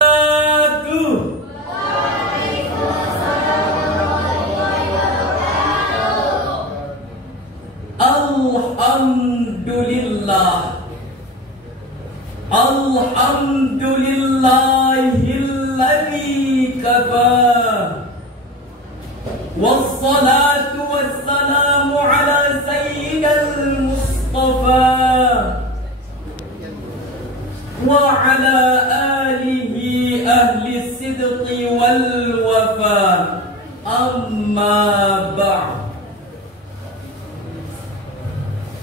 Alhamdulillah, alhamdulillahilladzi kafa, wassalatu wassalamu ala sayyidil mustafa wa ala alihi ahli sidqi wal wafa, amma ba'd.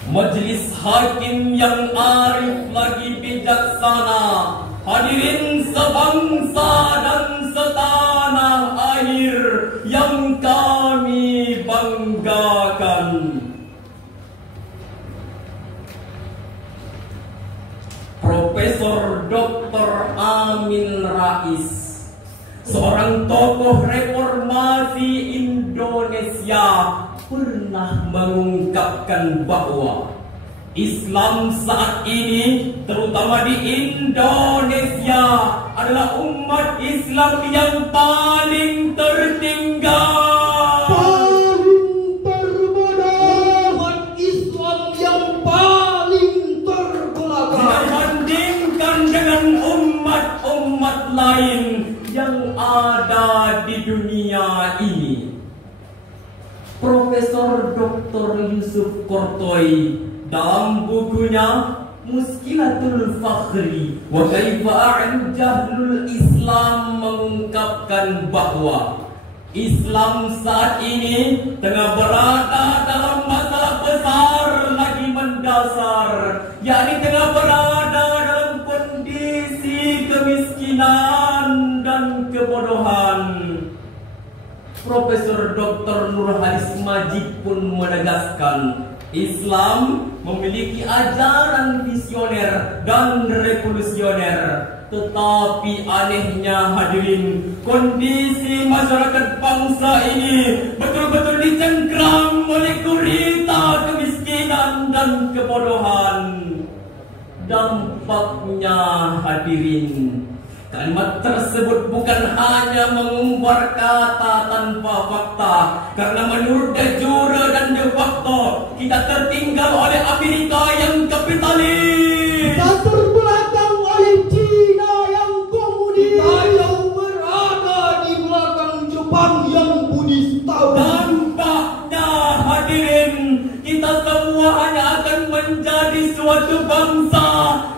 Majlis hakim yang arif lagi bijaksana, hadirin sebangsa dan setanah air yang kami banggakan. Profesor Dr. Amin Rais, seorang tokoh reformasi Indonesia, pernah mengungkapkan bahwa Islam saat ini, terutama di Indonesia, adalah umat Islam yang paling tertinggal, paling terbodoh, umat Islam yang paling terbelakang dibandingkan dengan umat-umat lain yang ada di dunia ini. Profesor Dr. Yusuf Kortoi dalam bukunya Muskilatul Fakhri wa Kaifa A'an Jahlul Islam mengungkapkan bahwa Islam saat ini tengah berada dalam masalah besar lagi mendasar, yakni tengah berada dalam kondisi kemiskinan dan kebodohan. Profesor Dr. Nur Haris Majid pun menegaskan, Islam memiliki ajaran visioner dan revolusioner. Tetapi anehnya hadirin, kondisi masyarakat bangsa ini betul-betul dicengkram oleh gurita kemiskinan dan kebodohan. Dampaknya hadirin, kalimat tersebut bukan hanya mengumbar kata tanpa fakta, karena menurut de jure dan de facto kita tertinggal oleh Amerika yang kapitalis, kita terbelakang oleh Cina yang komunis, kita yang berada di belakang Jepang yang Buddhis. Dampaknya hadirin, kita semua hanya akan menjadi suatu bangsa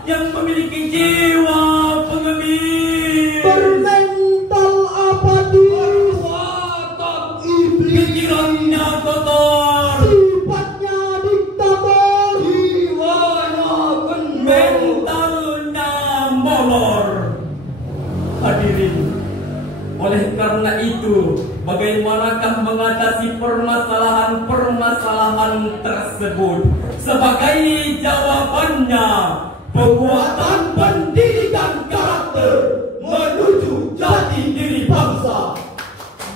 yang memiliki jiwa pengemis, bermental apatis, berwatak iblis, pikirannya kotor, sifatnya diktator, jiwanya kendor, mentalnya molor. Hadirin, oleh karena itu, bagaimanakah mengatasi permasalahan-permasalahan tersebut? Sebagai jawabannya, penguatan pendidikan karakter menuju jati diri bangsa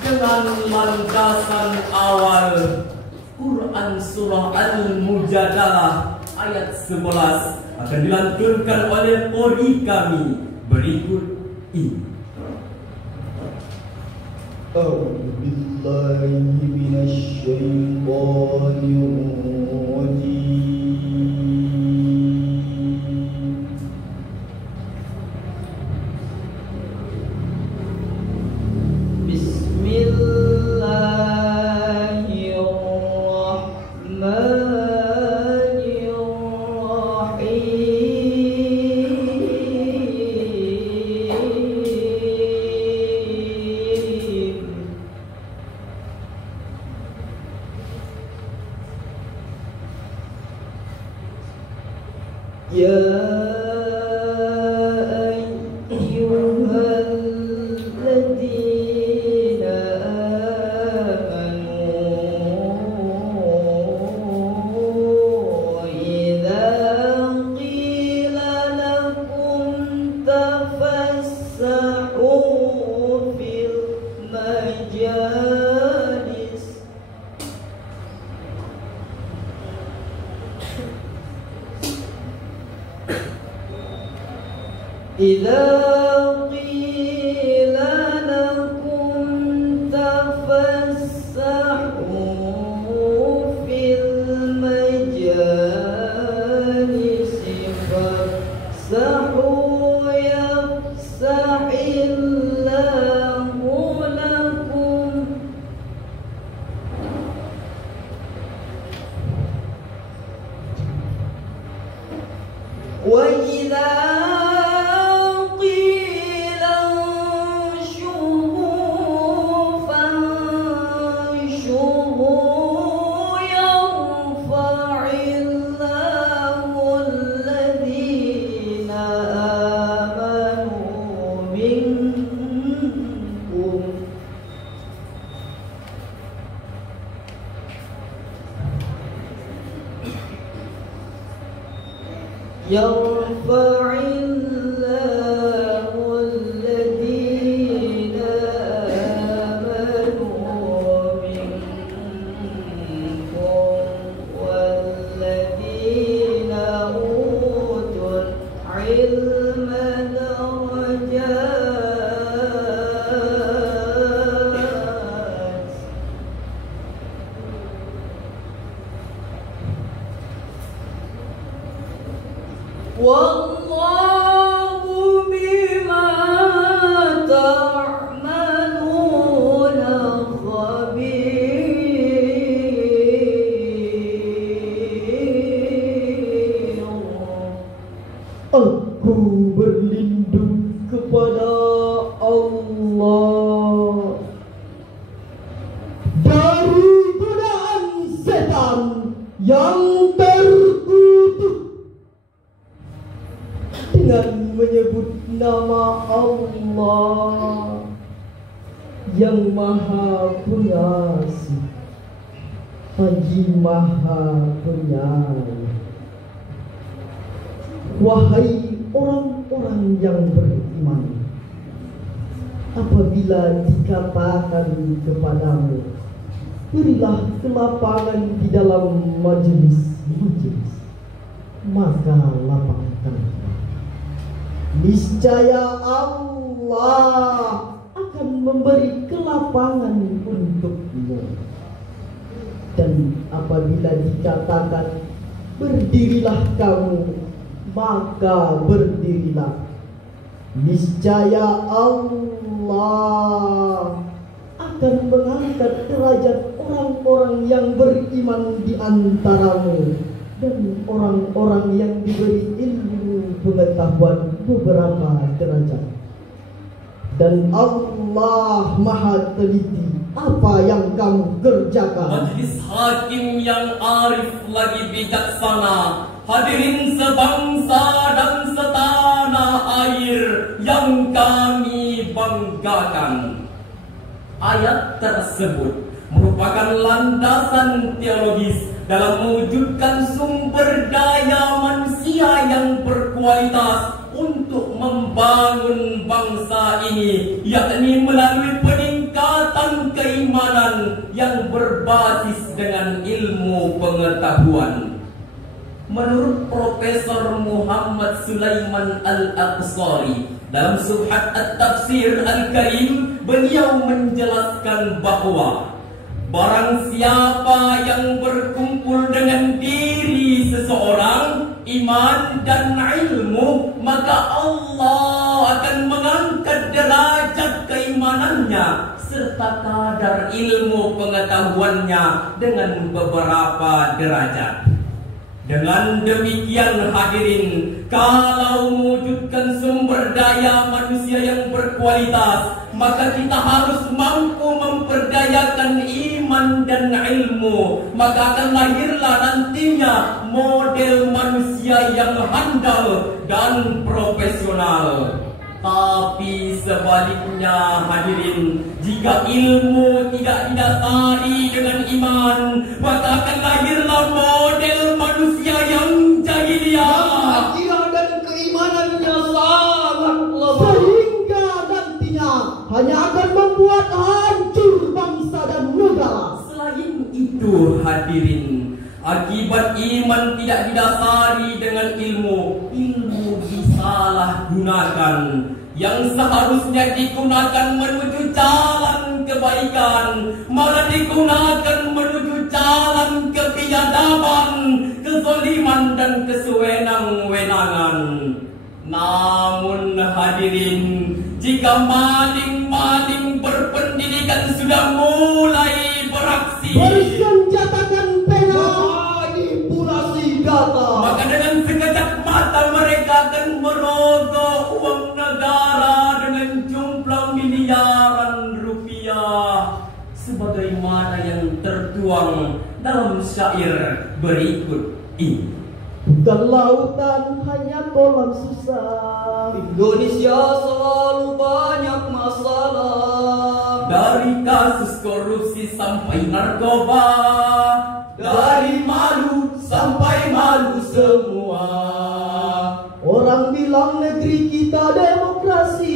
dengan landasan awal Quran Surah Al-Mujadalah ayat 11 akan dilantunkan oleh qori kami berikut ini. A'udzu billahi minasy syaithanir rajim. إذا قيل الله لكم وإذا قيل انشروا فانشروا يرفع الله الذين آمنوا منكم يرفع الله الذين آمنوا منكم والذين أوتوا العلم درجات والله بما تعملون خبير. Aku berlindung kepada Allah dari godaan setan yang terkutuk dengan menyebut nama Allah yang Maha Pengasih lagi Maha Penyayang. Wahai orang-orang yang beriman, apabila dikatakan kepadamu, berilah kelapangan di dalam majelis, maka lapangkan. Niscaya Allah akan memberi kelapangan untukmu. Dan apabila dikatakan berdirilah kamu, maka berdirilah. Niscaya Allah akan mengangkat derajat orang-orang yang beriman di antaramu dan orang-orang yang diberi ilmu pengetahuan beberapa derajat. Dan Allah Maha teliti apa yang kamu kerjakan. Majlis hakim yang arif lagi bijaksana, hadirin sebangsa dan setanah air yang kami banggakan. Ayat tersebut merupakan landasan teologis dalam mewujudkan sumber daya manusia yang berkualitas untuk membangun bangsa ini, yakni melalui peningkatan keimanan yang berbasis dengan ilmu pengetahuan. Menurut Profesor Muhammad Sulaiman Al-Aqsari dalam Subhat At-Tafsir Al-Karim, beliau menjelaskan bahwa barang siapa yang berkumpul dengan diri seseorang, iman dan ilmu, maka Allah akan mengangkat derajat keimanannya serta kadar ilmu pengetahuannya dengan beberapa derajat. Dengan demikian hadirin, kalau mewujudkan sumber daya manusia yang berkualitas, maka kita harus mampu memperdayakan iman dan ilmu. Maka akan lahirlah nantinya model manusia yang handal dan profesional. Tapi sebaliknya hadirin, jika ilmu tidak didasari dengan iman, maka akan lahirlah model manusia yang jahiliyah. Akidah dan keimanannya sangat lemah, sehingga nantinya hanya akan membuat hancur bangsa dan negara. Selain itu hadirin, akibat iman tidak didasari dengan ilmu, ilmu disalahgunakan. Yang seharusnya digunakan menuju jalan kebaikan, malah digunakan menuju jalan kebiadaban, kezaliman dan kesewenang-wenangan. Namun hadirin, jika maling-maling berpendidikan sudah mulai beraksi, bersenjatakan pena, manipulasi data, maka dengan sekejap mata mereka akan merogoh uang negara dengan jumlah miliaran rupiah, sebagaimana yang tertuang dalam syair berikut ini. Bukan lautan, hanya kolam susah. Indonesia selalu banyak masalah. Dari kasus korupsi sampai narkoba, dari malu sampai malu semua. Orang bilang negeri kita demokrasi,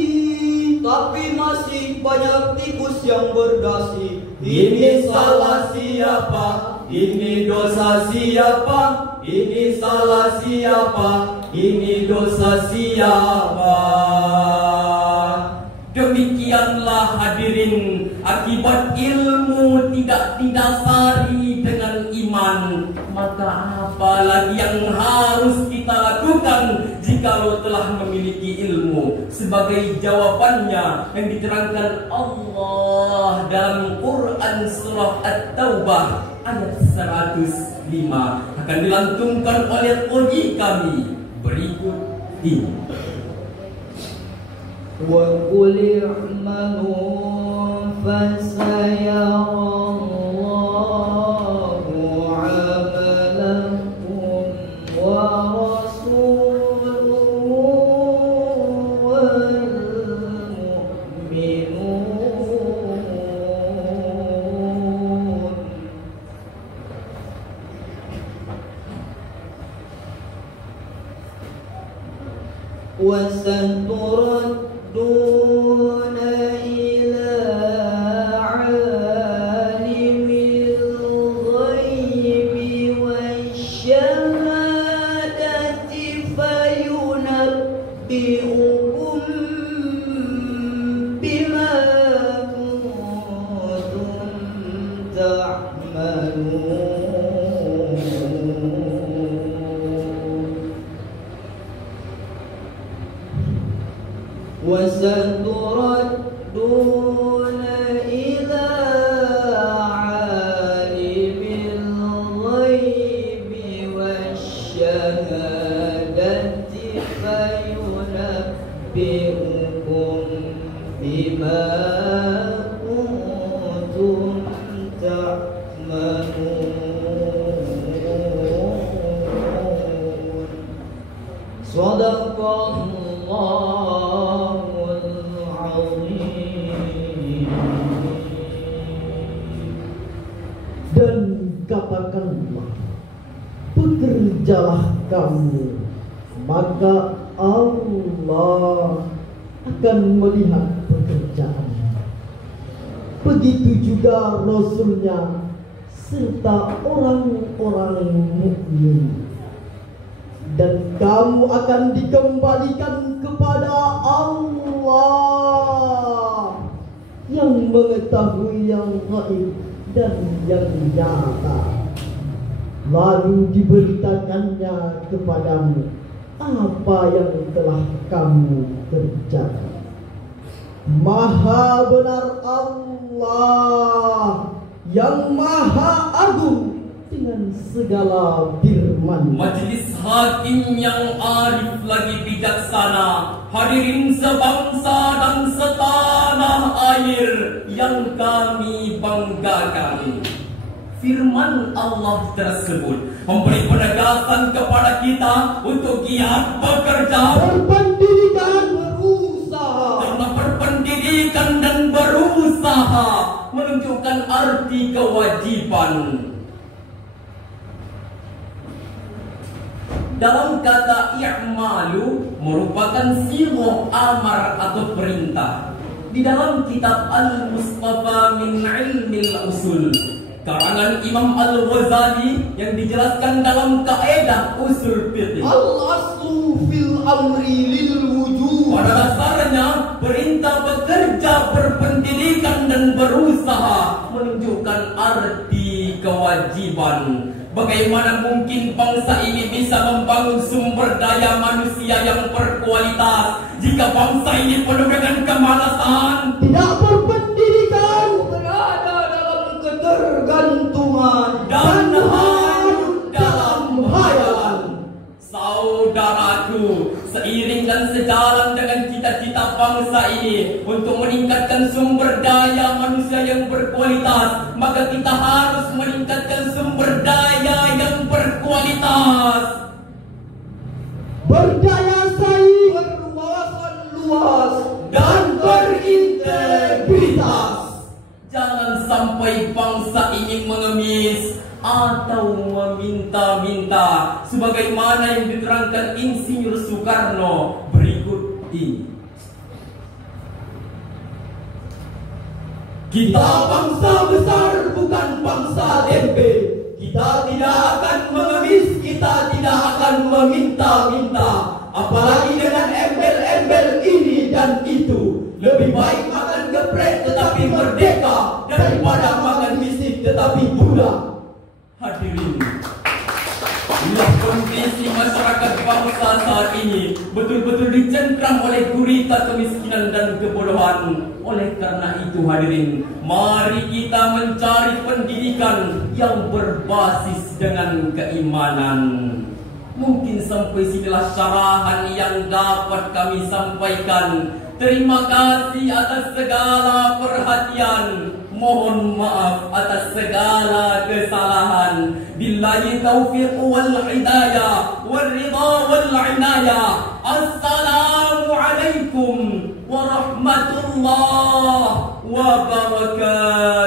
tapi masih banyak tikus yang berdasi. Ini salah siapa? Ini dosa siapa? Ini salah siapa? Ini dosa siapa? Demikianlah hadirin, akibat ilmu tidak didasari dengan iman, maka apa lagi yang harus kita lakukan jikalau telah memiliki ilmu? Sebagai jawabannya yang diterangkan Allah dalam Quran surah At-Taubah ayat 105 akan dilantunkan oleh qori kami berikut ini. Wa qul i'malu fasayarallahu 'amalakum wa rasuluhu wal mu'minun. Wa دون إلى عالم الغيب والشهادة فينبئكم بما كنتم تعملون. وستردون إلى عالم الغيب والشهادة فينبئكم بما كنتم تعملون. صدق الله. Dan katakanlah, bekerjalah kamu, maka Allah akan melihat pekerjaanmu. Begitu juga Rasulnya serta orang-orang mukmin. Dan kamu akan dikembalikan kepada Allah yang mengetahui yang gaib dan yang nyata. Lalu diberitakannya kepadamu apa yang telah kamu kerjakan. Maha benar Allah yang maha agung dengan segala firman. Majelis hakim yang arif lagi bijaksana, hadirin sebangsa dan setanah air yang kami banggakan. Firman Allah tersebut memberi penegasan kepada kita untuk giat bekerja, berpendidikan, berusaha. Karena berpendidikan dan berusaha menunjukkan arti kewajiban. Dalam kata i'malu merupakan sighah amar atau perintah. Di dalam kitab Al-Mustafa min Ilmil Usul karangan Imam Al-Ghazali yang dijelaskan dalam kaidah usul fiqh, Al-aslu fil amri lil wujub. pada dasarnya perintah bekerja, berpendidikan dan berusaha menunjukkan arti kewajiban. Bagaimana mungkin bangsa ini bisa membangun sumber daya manusia yang berkualitas jika bangsa ini penuh dengan kemalasan, tidak berpendidikan, berada dalam ketergantungan, dan hanyut dalam hayalan. Saudaraku, seiring dan sejalan dengan cita-cita bangsa ini untuk meningkatkan sumber daya manusia yang berkualitas, maka kita harus meningkatkan sumber daya yang berkualitas. Berdaya saing, berwawasan luas, dan berintegritas. Jangan sampai bangsa ini mengemis atau meminta-minta sebagaimana yang diterangkan Insinyur Soekarno berikut ini. Kita bangsa besar, bukan bangsa tempe. Kita tidak akan mengemis, kita tidak akan meminta-minta, apalagi dengan embel-embel ini dan itu. Lebih baik makan geprek tetapi merdeka daripada makan bisik tetapi budak. Hadirin, inilah kondisi masyarakat bangsa saat ini, betul-betul dicengkram oleh gurita kemiskinan dan kebodohan. Oleh karena itu hadirin, mari kita mencari pendidikan yang berbasis dengan keimanan. Mungkin sampai sinilah syarahan yang dapat kami sampaikan. Terima kasih atas segala perhatian. Mohon maaf atas segala kesalahan. Billahi taufiq wal hidayah wal ridha wal inayah. Assalamualaikum warahmatullahi wabarakatuh.